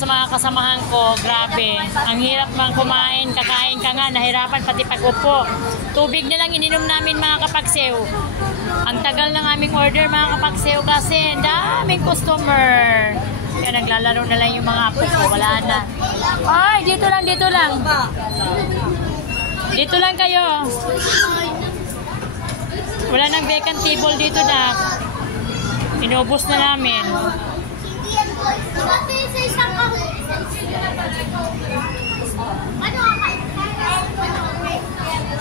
sa mga kasamahan ko, grabe. Ang hirap mang kumain, kakain ka nga, nahirapan pati pag-upo. Tubig na lang ininom namin mga kapagsew. Ang tagal ng aming order mga kapagsew kasi daming customer. Kaya naglalaro na lang yung mga apo ko, wala na. Ay, dito lang, dito lang. Dito lang kayo. Wala nang vacant table dito na. Inubos na namin.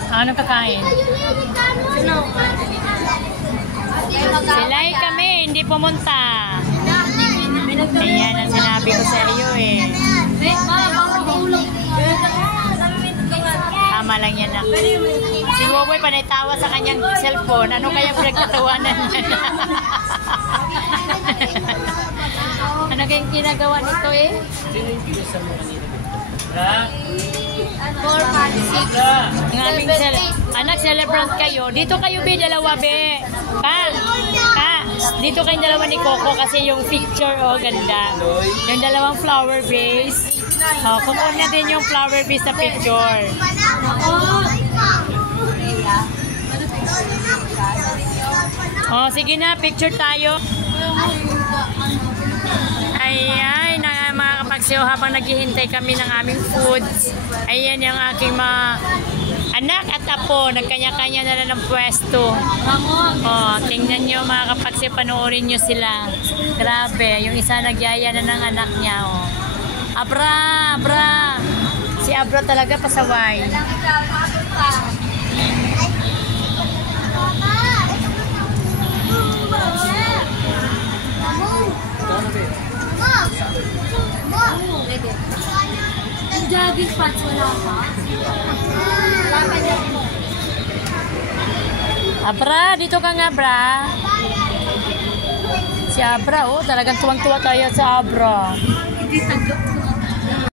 Ano kakain? Sila'y kami, hindi pumunta. Ayan ang sinabi ko sa iyo eh. Tama lang yan ako. Si Woboy panaytawa sa kanyang cellphone. Ano kaya pinagtatawanan niya? Ano kayang ginagawa nito eh? Ang aming anak, celebrant kayo. Dito kayo be, dalawa be. Dito kayong dalawa ni Coco kasi yung picture, oh, ganda. Yung dalawang flower vase. Oh, kukuha na din yung flower vase sa picture. Oh, sige na, picture tayo. Ayan, mga kapagsiyo, habang naghihintay kami ng aming foods. Ayan yung aking mga anak at apo, nagkanya-kanya na lang ng pwesto. Oh, tingnan nyo mga kapagsiyo, panoorin nyo sila. Grabe, yung isa nagyaya na ng anak niya. Oh. Abra. Si Abra talaga pasaway. Jogging pants wala pa. Abra, dito ka nga, Abra. Si Abra, oh, talagang tuwang-tuwa tayo sa Abra. Hindi